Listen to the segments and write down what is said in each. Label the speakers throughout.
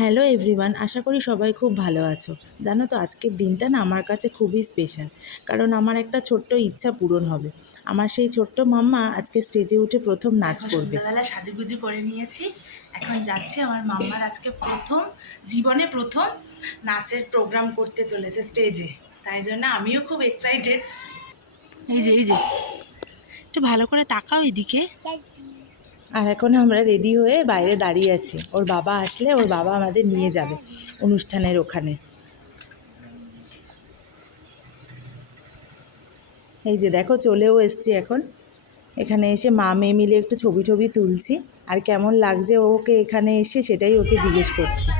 Speaker 1: Hello everyone আশা করি সবাই খুব ভালো আছো। জানো তো আজকের দিনটা না আমার কাছে খুবই স্পেশাল কারণ আমার একটা ছোট্ট ইচ্ছা পূরণ হবে। আমার সেই ছোট্ট মাম্মা আজকে স্টেজে উঠে প্রথম নাচ করবে।
Speaker 2: সন্ধ্যাবেলা সাজুগুজু করে নিয়েছি এখন যাচ্ছি আমার মাম্মার আজকে প্রথম জীবনে প্রথম নাচের প্রোগ্রাম করতে চলেছে স্টেজে তাই জন্য আমিও খুব এক্সাইটেড এই যে এই যে একটু ভালো করে তাকাও এদিকে।
Speaker 1: আর এখন আমরা রেডি হয়ে বাইরে দাঁড়িয়ে আছি। ওর বাবা আসলে ওর বাবা আমাদের নিয়ে যাবে অনুষ্ঠানের ওখানে। এই যে দেখো চলেও এসছি এখন। এখানে এসে মা মেয়ে মিলে একটু ছবি টবি তুলছি। আর কেমন লাগছে ওকে এখানে এসে সেটাই ওকে জিজ্ঞেস করছি।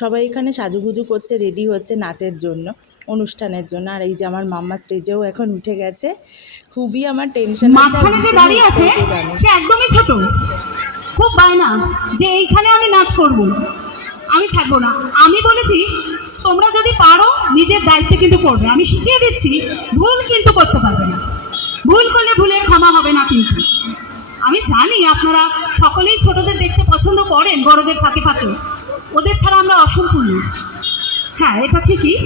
Speaker 1: সবাই এখানে সাজুগুজু করছে রেডি হচ্ছে নাচের জন্য অনুষ্ঠানের জন্য। আর এই যে আমার মাম্মা স্টেজেও এখন উঠে গেছে। খুবই আমার টেনশন
Speaker 3: মাঝখানে যে দাঁড়িয়ে আছে সে একদমই ছোট। খুব বায়না যে এইখানে আমি নাচ করব। আমি ছাড়বো না। আমি বলেছি তোমরা যদি পারো নিজের দায়িত্বে কিন্তু করবে। আমি শিখিয়ে দিচ্ছি ভুল কিন্তু করতে পারবে না। ভুল করলে ভুলের ক্ষমা হবে না কিন্তু। আমি জানি আপনারা সকলেই ছোটদের দেখতে পছন্দ করেন বড়দের ফাঁকে ফাঁকে। ওদের ছাড়া আমরা অসম্পূর্ণ। হ্যাঁ এটা ঠিকই।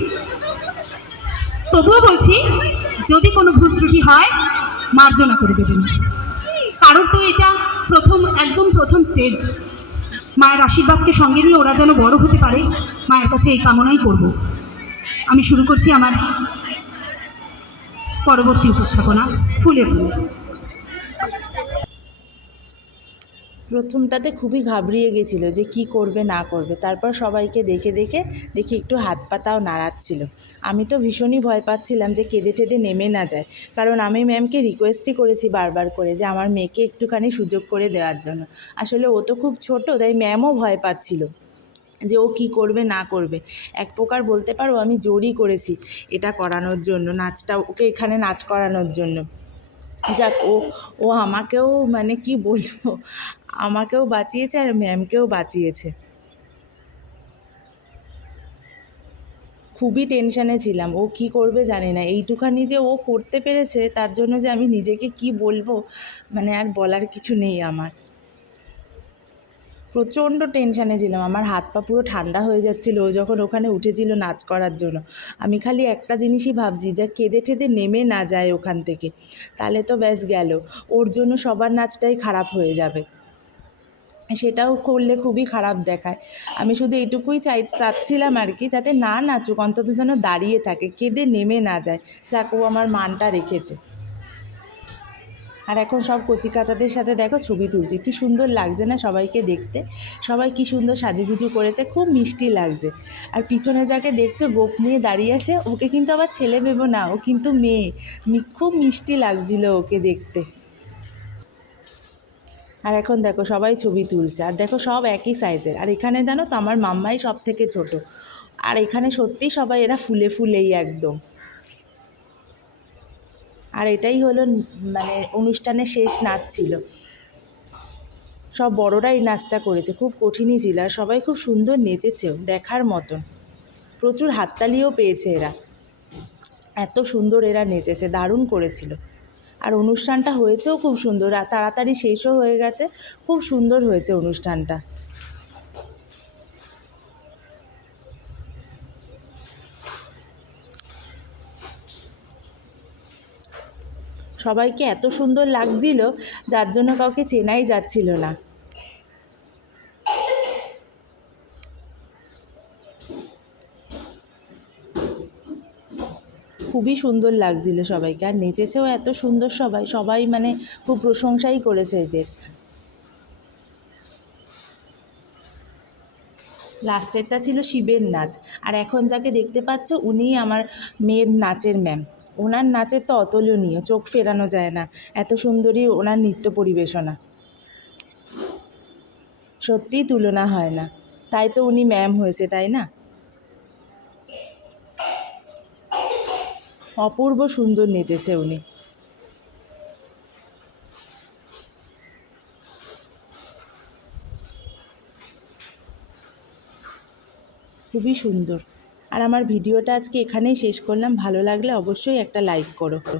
Speaker 3: তবুও বলছি, যদি কোনো ভুল ত্রুটি হয়, মার্জনা করে দেবেন। কারোর তো এটা প্রথম, একদম প্রথম স্টেজ মায়ের আশীর্বাদকে সঙ্গে নিয়ে ওরা যেন বড় হতে পারে, মায়ের কাছে এই কামনাই করব। আমি শুরু করছি আমার পরবর্তী উপস্থাপনা ফুলে ফুলে।
Speaker 1: প্রথমটাতে খুবই ঘাবড়িয়ে গেছিল যে কি করবে, না করবে। তারপর সবাইকে দেখে দেখে দেখি একটু হাত পাতাও নাড়াচ্ছিল। আমি তো ভীষণই ভয় পাচ্ছিলাম যে কেঁদে টেঁদে নেমে না যায়। কারণ আমি ম্যামকে রিকোয়েস্টই করেছি বারবার করে যে আমার মেয়েকে একটুখানি সুযোগ করে দেওয়ার জন্য। আসলে ও তো খুব ছোট, তাই ম্যামও ভয় পাচ্ছিল যে ও কি করবে, না করবে। এক প্রকার বলতে পারো আমি জোরই করেছি এটা করানোর জন্য, নাচটা ওকে এখানে নাচ করানোর জন্য। যাক, ও ও আমাকেও মানে কি বলব, আমাকেও বাঁচিয়েছে আর ম্যামকেও বাঁচিয়েছে। খুবই টেনশানে ছিলাম, ও কি করবে জানি না। এইটুখানি যে ও করতে পেরেছে, তার জন্য যে আমি নিজেকে কি বলব মানে আর বলার কিছু নেই আমার। প্রচণ্ড টেনশানে ছিলাম। আমার হাত পা পুরো ঠান্ডা হয়ে যাচ্ছিল ও যখন ওখানে উঠেছিল নাচ করার জন্য। আমি খালি একটা জিনিসই ভাবছি যা কেঁদে টেঁদে নেমে না যায় ওখান থেকে। তাহলে তো ব্যাস গেল। ওর জন্য সবার নাচটাই খারাপ হয়ে যাবে। সেটাও করলে খুবই খারাপ দেখায়। আমি শুধু এইটুকুই চাই, চাচ্ছিলাম আর কি যাতে না নাচুক, অন্তত যেন দাঁড়িয়ে থাকে, কেঁদে নেমে না যায়। যাক আমার মানটা রেখেছে। আর এখন সব কচি কাচাদের সাথে দেখো ছবি তুলছে। কি সুন্দর লাগছে না সবাইকে দেখতে? সবাই কি সুন্দর সাজুগুজু করেছে, খুব মিষ্টি লাগছে। আর পিছনে যাকে দেখছ, গোপ নিয়ে দাঁড়িয়ে আছে, ওকে কিন্তু আবার ছেলে ভেবো না, ও কিন্তু মেয়ে। খুব মিষ্টি লাগছিল ওকে দেখতে। আর এখন দেখো সবাই ছবি তুলছে, আর দেখো সব একই সাইজের। আর এখানে জানো তো আমার মাম্মাই সব থেকে ছোট। আর এখানে সত্যি সবাই এরা ফুলে ফুলেই একদম। আর এটাই হলো মানে অনুষ্ঠানের শেষ নাচ ছিল। সব বড়রা এই নাচটা করেছে, খুব কঠিনই ছিল আর সবাই খুব সুন্দর নেচেছেও দেখার মতন। প্রচুর হাততালিও পেয়েছে এরা। এত সুন্দর এরা নেচেছে, দারুণ করেছিল। আর অনুষ্ঠানটা হয়েছেও খুব সুন্দর, আর তাড়াতাড়ি শেষও হয়ে গেছে, খুব সুন্দর হয়েছে অনুষ্ঠানটা। সবাইকে এত সুন্দর লাগছিল, যার জন্য কাউকে চেনাই যাচ্ছিল না। খুবই সুন্দর লাগছিল সবাইকে, আর নেচেছেও এত সুন্দর সবাই সবাই মানে খুব প্রশংসাই করেছে এদের। লাস্টেরটা ছিল শিবের নাচ, আর এখন যাকে দেখতে পাচ্ছ, উনিই আমার মেয়ের নাচের ম্যাম ওনার নাচের তো অতুলনীয়, চোখ ফেরানো যায় না। এত সুন্দরী ওনার নৃত্য পরিবেশনা। সত্যিই তুলনা হয় না। তাই তো উনি ম্যাম হয়েছে, তাই না? অপূর্ব সুন্দর নেচেছে উনি। খুবই সুন্দর। আর আমার ভিডিওটা আজকে এখানেই শেষ করলাম। ভালো লাগলে অবশ্যই একটা লাইক করো।